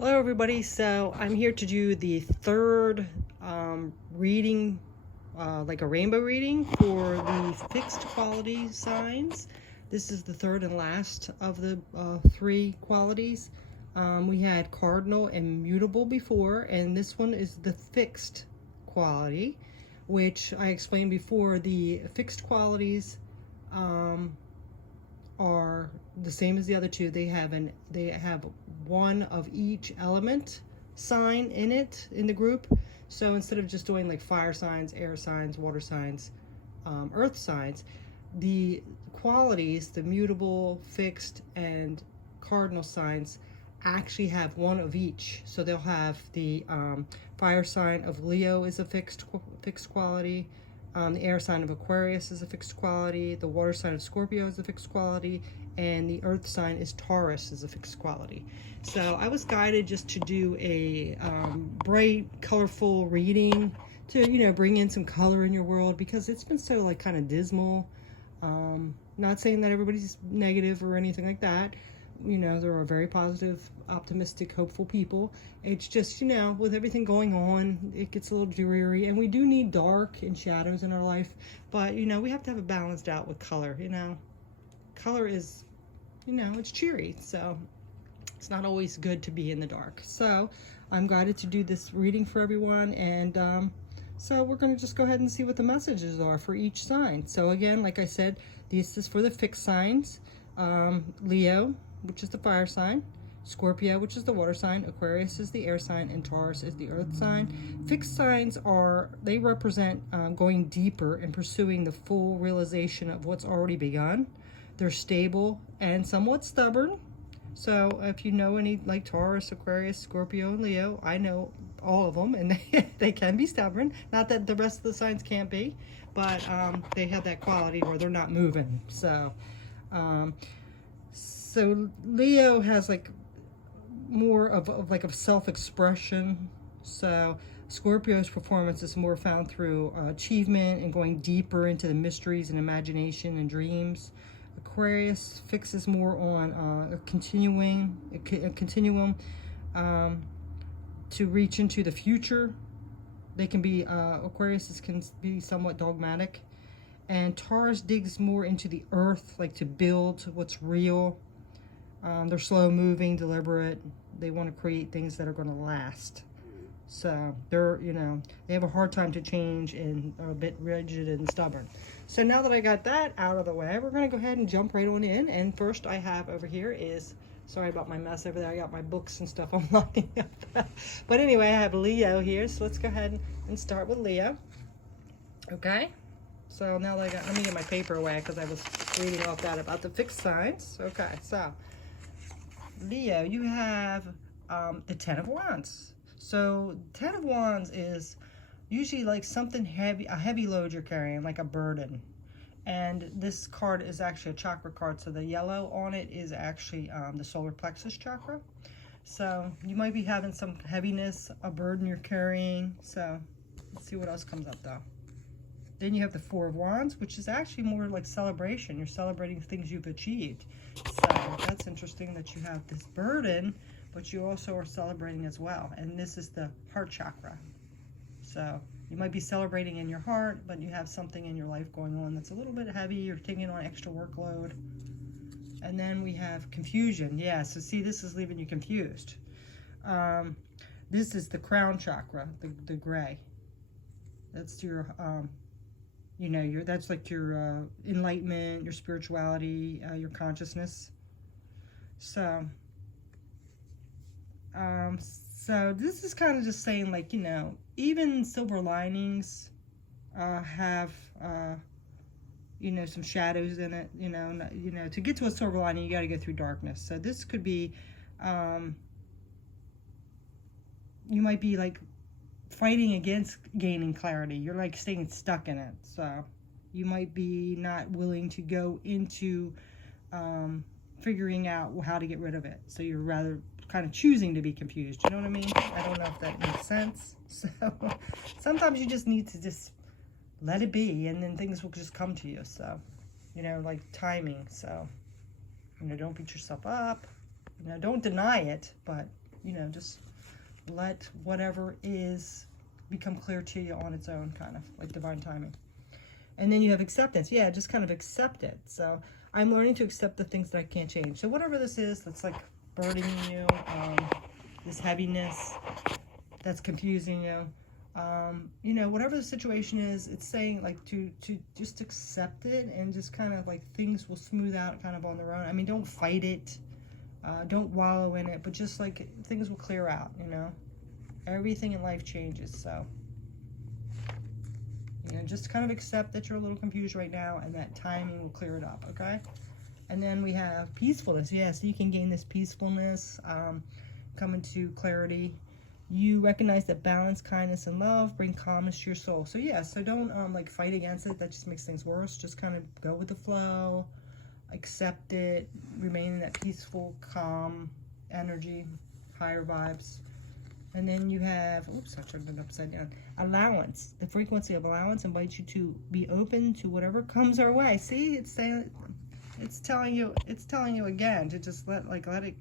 Hello everybody, so I'm here to do the third reading, like a rainbow reading for the fixed quality signs. This is the third and last of the three qualities. We had cardinal and mutable before, and this one is the fixed quality, which I explained before. The fixed qualities are the same as the other two. They have one of each element sign in it, in the group. So instead of just doing like fire signs, air signs, water signs, earth signs, the qualities, the mutable, fixed, and cardinal signs actually have one of each. So they'll have the fire sign of Leo is a fixed quality. The air sign of Aquarius is a fixed quality. The water sign of Scorpio is a fixed quality. And the earth sign is Taurus is a fixed quality. So I was guided just to do a bright, colorful reading to, bring in some color in your world, because it's been so like kind of dismal. Not saying that everybody's negative or anything like that. There are very positive, optimistic, hopeful people. It's just, with everything going on, it gets a little dreary, and we do need dark and shadows in our life. But, we have to have it balanced out with color, Color is, it's cheery, so it's not always good to be in the dark. So I'm guided to do this reading for everyone, and so we're going to just go ahead and see what the messages are for each sign. So again, like I said, this is for the fixed signs. Leo, which is the fire sign, Scorpio, which is the water sign, Aquarius is the air sign, and Taurus is the earth sign. Fixed signs they represent going deeper and pursuing the full realization of what's already begun. They're stable and somewhat stubborn. So if you know any like Taurus, Aquarius, Scorpio, and Leo, I know all of them, and they can be stubborn. Not that the rest of the signs can't be, but they have that quality where they're not moving. So Leo has like more of like a self-expression. So Scorpio's performance is more found through achievement and going deeper into the mysteries and imagination and dreams. Aquarius fixes more on a continuum to reach into the future. They can be Aquarius can be somewhat dogmatic, and Taurus digs more into the earth, like to build what's real. They're slow moving, deliberate. They want to create things that are going to last. So they're, they have a hard time to change and are a bit rigid and stubborn. So now that I got that out of the way, we're going to go ahead and jump right on in. And first I have over here is, sorry about my mess over there. I got my books and stuff I'm lining up. But anyway, I have Leo here. So let's go ahead and start with Leo. Okay. So now that let me get my paper away because I was reading off that about the fixed signs. Okay. So Leo, you have the Ten of Wands. So Ten of Wands is usually like something heavy, a heavy load you're carrying, like a burden. And this card is actually a chakra card. So the yellow on it is actually the solar plexus chakra. So you might be having some heaviness, a burden you're carrying. So let's see what else comes up though. Then you have the Four of Wands, which is actually more like celebration. You're celebrating things you've achieved. So that's interesting that you have this burden, but you also are celebrating as well. And this is the heart chakra. So you might be celebrating in your heart, but you have something in your life going on that's a little bit heavy. You're taking on extra workload. And then we have confusion. Yeah, so see, this is leaving you confused. This is the crown chakra, the gray. That's your, that's like your enlightenment, your spirituality, your consciousness. So, so this is kind of just saying, like, even silver linings have, some shadows in it. To get to a silver lining, you got to go through darkness. So this could be, you might be like fighting against gaining clarity. You're like staying stuck in it. So you might be not willing to go into figuring out how to get rid of it. So you're rather kind of choosing to be confused. You know what I mean? I don't know if that makes sense. So sometimes you just need to just let it be, and then things will just come to you. So, like timing. So, don't beat yourself up. Don't deny it, but you know, just let whatever is become clear to you on its own, kind of like divine timing. And then you have acceptance. Yeah, just kind of accept it. So I'm learning to accept the things that I can't change. So whatever this is that's like burdening you, this heaviness that's confusing you, you know, whatever the situation is, it's saying like to just accept it, and just kind of like things will smooth out kind of on their own. I mean, don't fight it, don't wallow in it, but just like things will clear out, you know. Everything in life changes, so you know, just kind of accept that you're a little confused right now, and that timing will clear it up, okay? And then we have peacefulness. Yeah, so you can gain this peacefulness, come into clarity. You recognize that balance, kindness, and love bring calmness to your soul. So yeah, so don't like fight against it. That just makes things worse. Just kind of go with the flow, accept it, remain in that peaceful, calm energy, higher vibes. And then you have, oops, I turned it upside down. Allowance. The frequency of allowance invites you to be open to whatever comes our way. See, it's saying, it's telling you again to just let it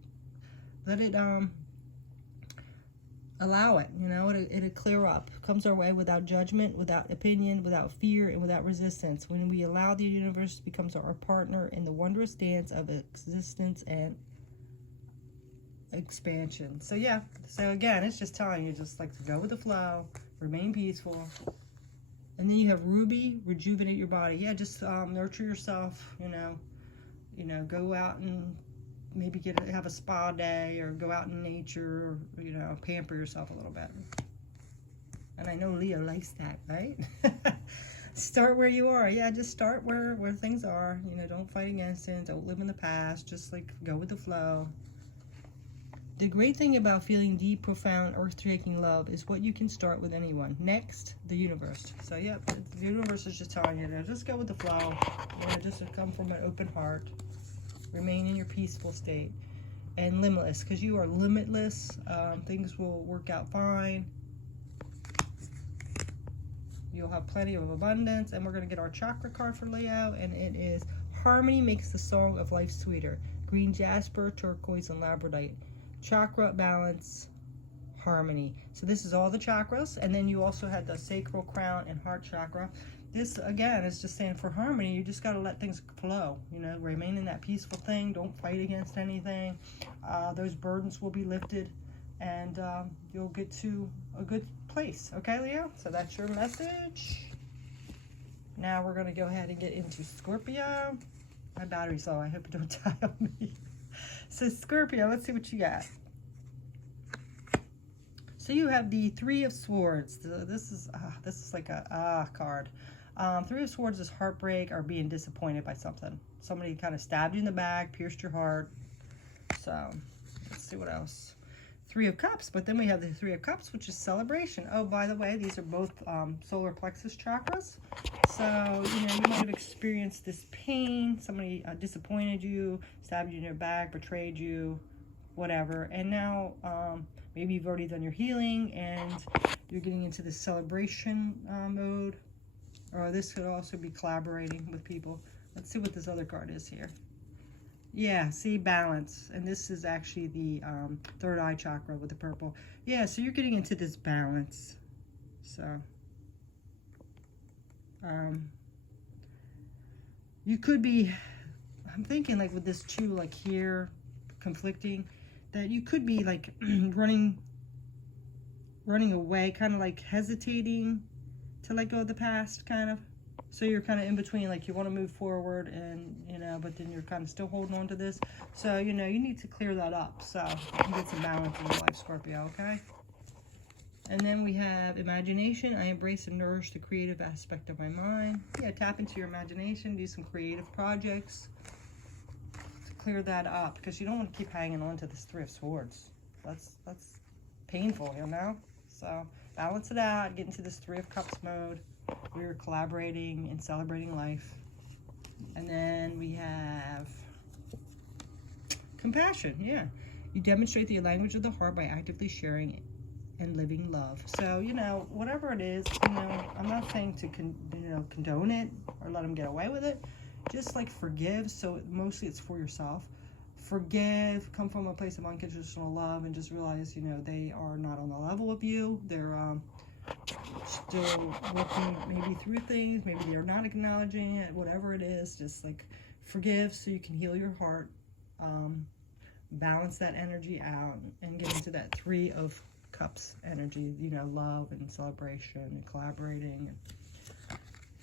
allow it, you know, it'll clear up. Comes our way without judgment, without opinion, without fear, and without resistance. When we allow the universe becomes our partner in the wondrous dance of existence and expansion. So yeah, so again, it's just telling you just like to go with the flow, remain peaceful. And then you have ruby, rejuvenate your body. Yeah, just nurture yourself, you know, go out and maybe have a spa day, or go out in nature, or, you know, pamper yourself a little bit. And I know Leo likes that, right? Start where you are. Yeah, just start where things are. You know, don't fight against it, don't live in the past, just like go with the flow. The great thing about feeling deep, profound, earth-shaking love is what you can start with anyone. Next, the universe. So, yep, the universe is just telling you to just go with the flow. You know, just come from an open heart. Remain in your peaceful state. And limitless, because you are limitless. Things will work out fine. You'll have plenty of abundance. And we're going to get our chakra card for Leo. And it is harmony makes the song of life sweeter. Green jasper, turquoise, and labradorite. Chakra, balance, harmony. So this is all the chakras. And then you also had the sacral, crown, and heart chakra. This, again, is just saying for harmony, you just got to let things flow. You know, remain in that peaceful thing. Don't fight against anything. Those burdens will be lifted, and you'll get to a good place. Okay, Leo? So that's your message. Now we're going to go ahead and get into Scorpio. My battery's low. I hope it don't die on me. So Scorpio, let's see what you got. So you have the Three of Swords. This is like a card. Three of Swords is heartbreak or being disappointed by something. Somebody kind of stabbed you in the back, pierced your heart. So let's see what else. Three of Cups, but then we have the Three of Cups, which is celebration. Oh, by the way, these are both solar plexus chakras. So, you know, you might have experienced this pain. Somebody disappointed you, stabbed you in your back, betrayed you, whatever. And now maybe you've already done your healing and you're getting into this celebration mode. Or this could also be collaborating with people. Let's see what this other card is here. Yeah, see, balance. And this is actually the third eye chakra with the purple. Yeah, so you're getting into this balance. So, you could be, I'm thinking like with this too, like here, conflicting, that you could be like running away, kind of like hesitating to let go of the past, kind of. So you're kind of in between, like you want to move forward and, you know, but then you're kind of still holding on to this. So, you know, you need to clear that up so you can get some balance in your life, Scorpio, okay? And then we have imagination. I embrace and nourish the creative aspect of my mind. Yeah, tap into your imagination, do some creative projects to clear that up, because you don't want to keep hanging on to this Three of Swords. That's painful, you know? So balance it out, get into this Three of Cups mode. We're collaborating and celebrating life. And then we have compassion. Yeah, you demonstrate the language of the heart by actively sharing and living love. So, you know, whatever it is, you know, I'm not saying to condone it or let them get away with it. Just like forgive. So mostly it's for yourself. forgive, come from a place of unconditional love, and just realize, you know, they are not on the level of you. They're still working maybe through things. Maybe they're not acknowledging it, whatever it is. Just like forgive so you can heal your heart, balance that energy out, and get into that Three of Cups energy, you know, love and celebration and collaborating.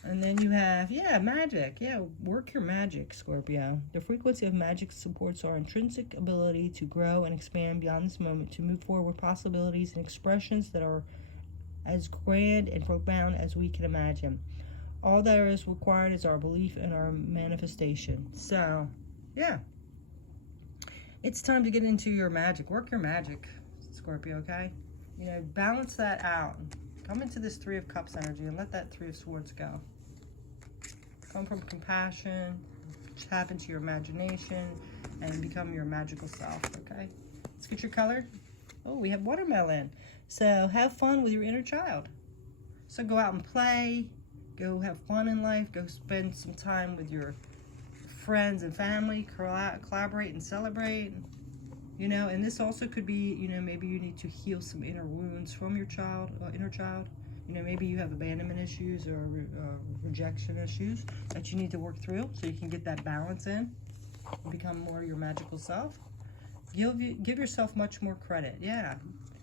And then you have, yeah, magic. Yeah, work your magic, Scorpio. The frequency of magic supports our intrinsic ability to grow and expand beyond this moment, to move forward with possibilities and expressions that are as grand and profound as we can imagine. All that is required is our belief and our manifestation. So, yeah. It's time to get into your magic. Work your magic, Scorpio, okay? You know, balance that out. Come into this Three of Cups energy and let that Three of Swords go. Come from compassion, tap into your imagination, and become your magical self, okay? Let's get your color. Oh, we have watermelon. So have fun with your inner child. So go out and play. Go have fun in life. Go spend some time with your friends and family. Collaborate and celebrate. You know, and this also could be, you know, maybe you need to heal some inner wounds from your child, inner child. You know, maybe you have abandonment issues or rejection issues that you need to work through so you can get that balance in and become more your magical self. Give yourself much more credit, yeah,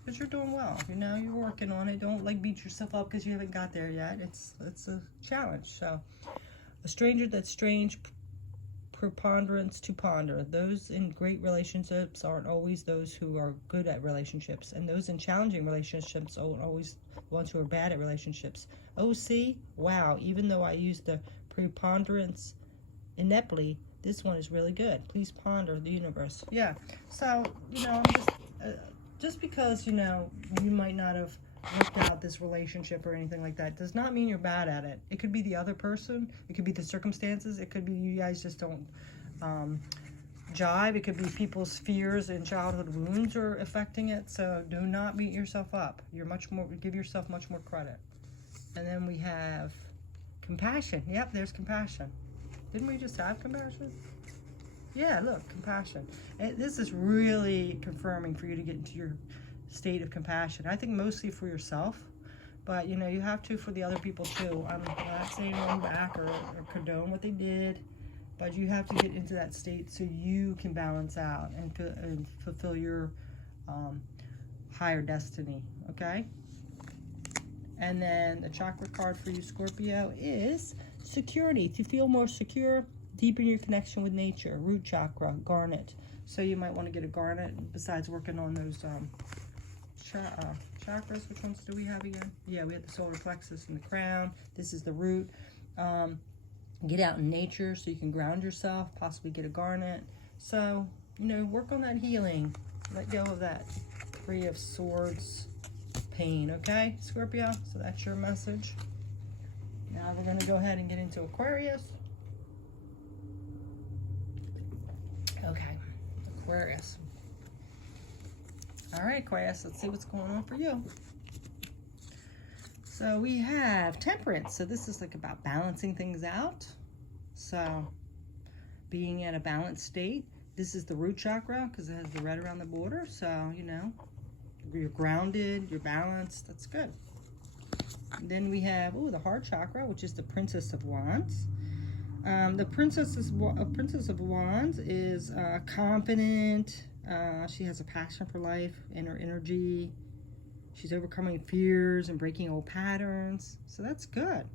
because you're doing well. You know, you're working on it. Don't like beat yourself up because you haven't got there yet. It's a challenge. So, a stranger that's strange, preponderance to ponder. Those in great relationships aren't always those who are good at relationships, and those in challenging relationships aren't always the ones who are bad at relationships. Oh, see? Wow, even though I use the preponderance ineptly, this one is really good. Please ponder the universe. Yeah, so, you know, just because, you know, you might not have worked out this relationship or anything like that does not mean you're bad at it. It could be the other person. It could be the circumstances. It could be you guys just don't jive. It could be people's fears and childhood wounds are affecting it. So do not beat yourself up. You're much more, give yourself much more credit. And then we have compassion. Yep, there's compassion. Didn't we just have compassion? Yeah, look, compassion. This is really confirming for you to get into your state of compassion. I think mostly for yourself, but you know, you have to for the other people too. I'm not saying run back or condone what they did, but you have to get into that state so you can balance out and fulfill your higher destiny, okay? And then the chakra card for you, Scorpio, is security. To feel more secure, deepen your connection with nature. Root chakra, garnet. So you might want to get a garnet besides working on those chakras. Which ones do we have again? Yeah, we have the solar plexus and the crown. This is the root. Get out in nature so you can ground yourself, possibly get a garnet. So, you know, work on that healing. Let go of that Three of Swords pain, okay, Scorpio? So that's your message. Now we're going to go ahead and get into Aquarius. Okay, Aquarius. All right, Aquarius, let's see what's going on for you. So we have Temperance. So this is like about balancing things out. So being at a balanced state. This is the root chakra because it has the red around the border. So, you know, you're grounded, you're balanced. That's good. And then we have, the heart chakra, which is the Princess of Wands. The Princess of Wands is confident. She has a passion for life and her energy. She's overcoming fears and breaking old patterns. So that's good.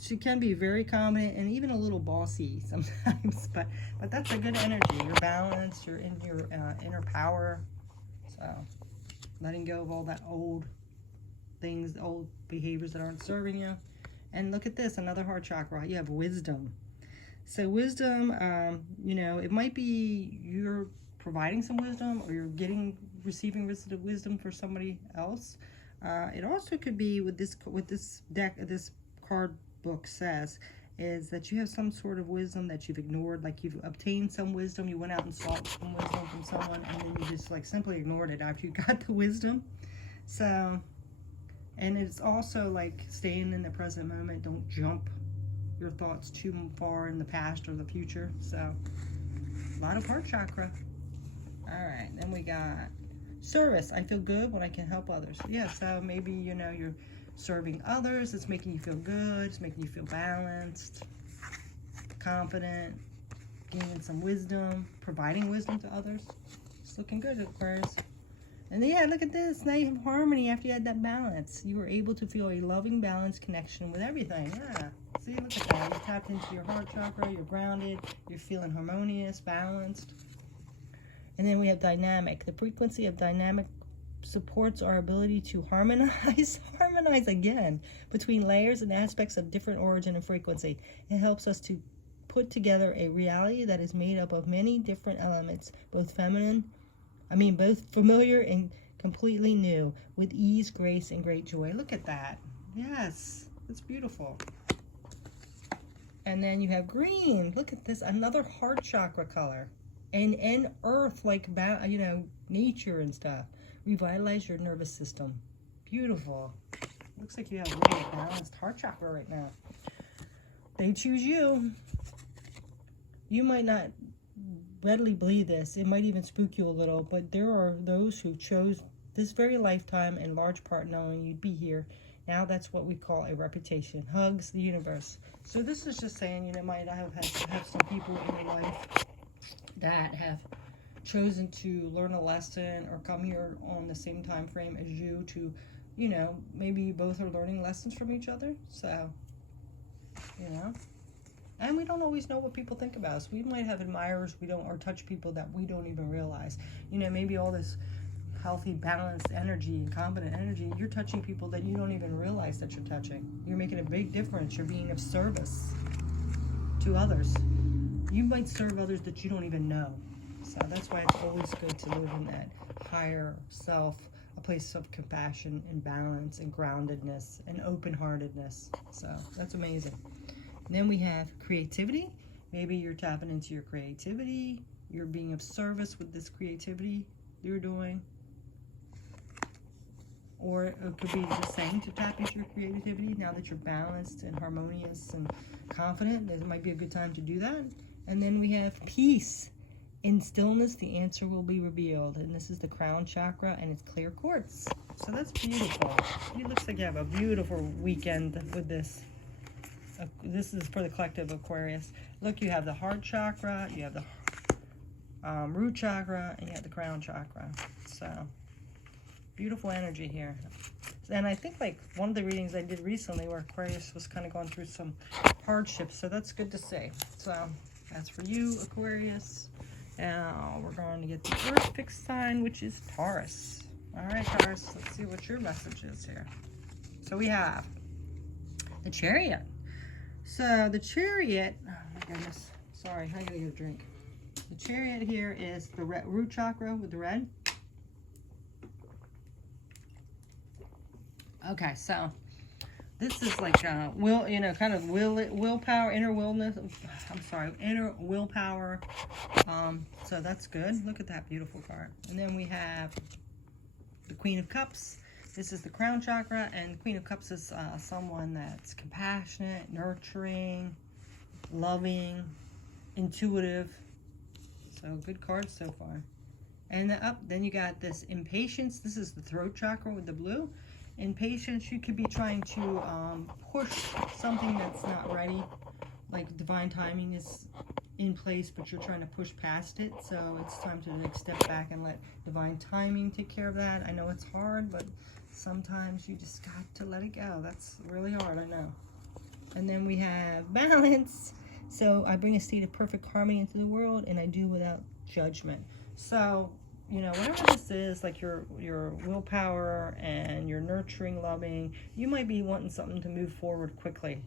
She can be very confident and even a little bossy sometimes, but that's a good energy. You're balanced. You're in your inner power. So letting go of all that old things, old behaviors that aren't serving you. And look at this, another heart chakra. You have wisdom. So wisdom, you know, it might be you're providing some wisdom or you're receiving wisdom for somebody else. It also could be with this deck, this card book says, is that you have some sort of wisdom that you've ignored. Like you've obtained some wisdom, you went out and sought some wisdom from someone, and then you just like simply ignored it after you got the wisdom. So, and it's also like staying in the present moment. Don't jump your thoughts too far in the past or the future. So A lot of heart chakra. All right, then we got service. I feel good when I can help others. Yeah, so maybe, you know, you're serving others. It's making you feel good. It's making you feel balanced, confident, gaining some wisdom, providing wisdom to others. It's looking good, Aquarius. And yeah, look at this. Now you have harmony after you had that balance. You were able to feel a loving, balanced connection with everything. Yeah. See, look at that. You tapped into your heart chakra. You're grounded. You're feeling harmonious, balanced. And then we have dynamic. The frequency of dynamic supports our ability to harmonize again, between layers and aspects of different origin and frequency. It helps us to put together a reality that is made up of many different elements, both familiar and completely new, with ease, grace, and great joy. Look at that. Yes, it's beautiful. And then you have green. Look at this, another heart chakra color. And earth, like, you know, nature and stuff. Revitalize your nervous system. Beautiful. Looks like you have really balanced heart chakra right now. They choose you. You might not readily believe this. It might even spook you a little, but there are those who chose this very lifetime in large part knowing you'd be here. Now that's what we call a reputation. Hugs the universe. So this is just saying, you know, might have some people in your life that have chosen to learn a lesson or come here on the same time frame as you to, you know, maybe you both are learning lessons from each other. So, you know. And we don't always know what people think about us. We might have admirers or touch people that we don't even realize. You know, maybe all this healthy, balanced energy and confident energy, you're touching people that you don't even realize that you're touching. You're making a big difference. You're being of service to others. You might serve others that you don't even know. So that's why it's always good to live in that higher self, a place of compassion and balance and groundedness and open-heartedness. So that's amazing. And then we have creativity. Maybe you're tapping into your creativity. You're being of service with this creativity you're doing. Or it could be just saying to tap into your creativity now that you're balanced and harmonious and confident. It might be a good time to do that. And then we have peace. In stillness, the answer will be revealed. And this is the crown chakra, and it's clear quartz. So that's beautiful. It looks like you have a beautiful weekend with this. This is for the collective Aquarius. Look, you have the heart chakra, you have the root chakra, and you have the crown chakra. So, beautiful energy here. And I think, like, one of the readings I did recently where Aquarius was kind of going through some hardships, so that's good to see. So, that's for you, Aquarius. Now, we're going to get the Earth fixed sign, which is Taurus. All right, Taurus, let's see what your message is here. So, we have the Chariot. So the Chariot, oh my goodness, sorry, I gotta get a drink. The Chariot here is the root chakra with the red. Okay, so this is like will, you know, kind of willpower, inner willpower. So that's good. Look at that beautiful card. And then we have the Queen of Cups. This is the crown chakra, and Queen of Cups is someone that's compassionate, nurturing, loving, intuitive. So good cards so far. And then you got this impatience. This is the throat chakra with the blue. Impatience, you could be trying to push something that's not ready. Like divine timing is in place, but you're trying to push past it. So it's time to like step back and let divine timing take care of that. I know it's hard, but sometimes you just got to let it go. That's really hard, I know. And then we have balance. So I bring a state of perfect harmony into the world, and I do without judgment. So, you know, whatever this is, like your willpower and your nurturing, loving, you might be wanting something to move forward quickly,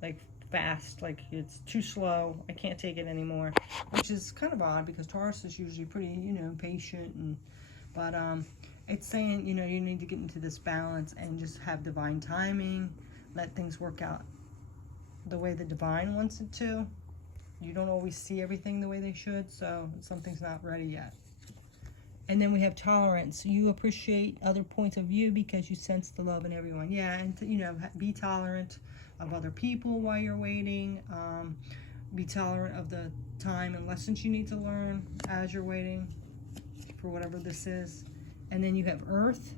like fast, like it's too slow, I can't take it anymore, which is kind of odd because Taurus is usually pretty, you know, patient, and but it's saying, you know, you need to get into this balance and just have divine timing, let things work out the way the divine wants it to. You don't always see everything the way they should, so something's not ready yet. And then we have tolerance. You appreciate other points of view because you sense the love in everyone. Yeah, and you know, be tolerant of other people while you're waiting. Be tolerant of the time and lessons you need to learn as you're waiting for whatever this is. And then you have Earth.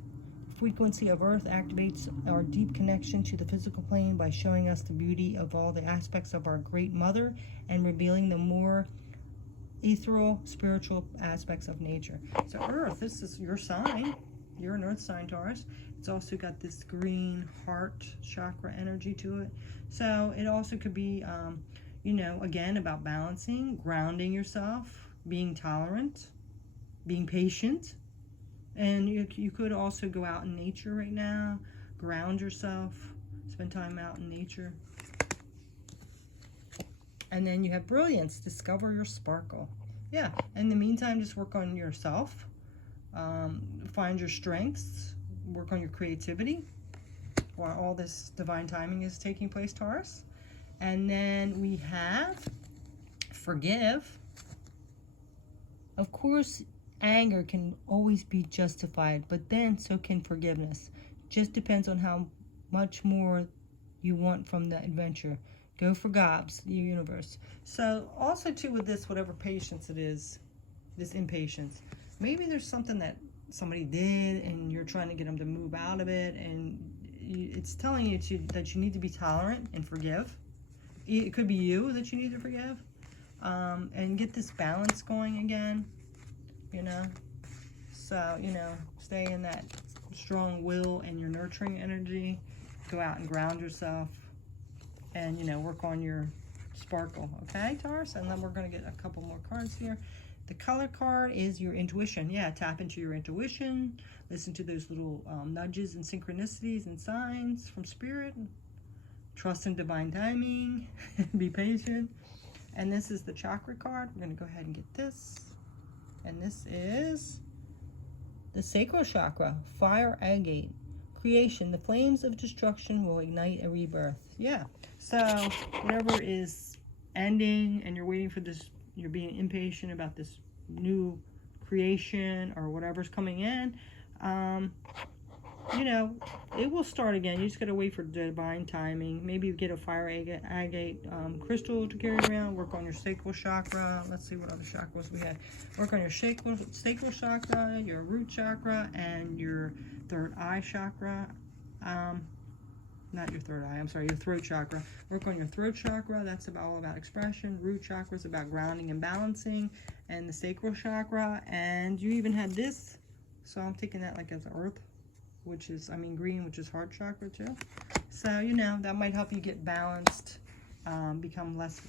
Frequency of Earth activates our deep connection to the physical plane by showing us the beauty of all the aspects of our Great Mother and revealing the more ethereal, spiritual aspects of nature. So Earth, this is your sign. You're an Earth sign, Taurus. It's also got this green heart chakra energy to it. So it also could be, you know, again, about balancing, grounding yourself, being tolerant, being patient. And you could also go out in nature right now, ground yourself, spend time out in nature. And then you have Brilliance, discover your sparkle. Yeah, in the meantime, just work on yourself, find your strengths, work on your creativity while all this divine timing is taking place, Taurus. And then we have Forgive. Of course, anger can always be justified, but then so can forgiveness. Just depends on how much more you want from the adventure. Go for gobs, the universe. So also too with this, whatever patience it is, this impatience, maybe there's something that somebody did and you're trying to get them to move out of it, and it's telling you that you need to be tolerant and forgive. It could be you that you need to forgive, and get this balance going again. You know, so, you know, stay in that strong will and your nurturing energy. Go out and ground yourself and, you know, work on your sparkle. Okay, Taurus? And then we're going to get a couple more cards here. The color card is your intuition. Yeah, tap into your intuition. Listen to those little nudges and synchronicities and signs from spirit. Trust in divine timing. Be patient. And this is the chakra card. We're going to go ahead and get this. And this is the sacral chakra, fire agate, creation. The flames of destruction will ignite a rebirth. Yeah. So whatever is ending and you're waiting for this, you're being impatient about this new creation or whatever's coming in, you know, it will start again. You just got to wait for divine timing. Maybe get a fire agate crystal to carry around. Work on your sacral chakra. Let's see what other chakras we had. Work on your sacral chakra, your root chakra, and your third eye chakra. Not your third eye, I'm sorry, your throat chakra. Work on your throat chakra. That's all about expression. Root chakra is about grounding and balancing. And the sacral chakra. And you even had this. So I'm taking that like as earth, which is, I mean, green, which is heart chakra too. So, you know, that might help you get balanced, become less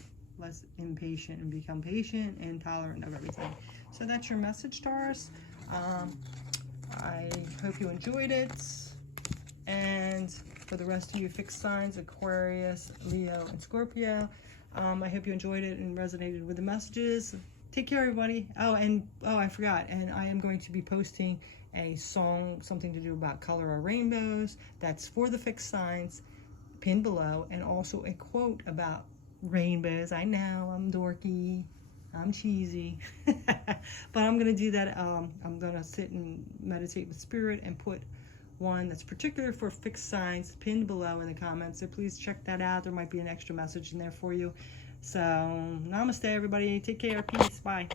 impatient, and become patient and tolerant of everything. So that's your message, Taurus. I hope you enjoyed it. And for the rest of you fixed signs, Aquarius, Leo, and Scorpio, I hope you enjoyed it and resonated with the messages. Take care, everybody. Oh, I forgot. And I am going to be posting a song, something to do about color or rainbows. That's for the fixed signs, pinned below. And also a quote about rainbows. I know, I'm dorky. I'm cheesy. But I'm going to do that. I'm going to sit and meditate with spirit and put one that's particular for fixed signs pinned below in the comments. So please check that out. There might be an extra message in there for you. So namaste, everybody. Take care. Peace. Bye.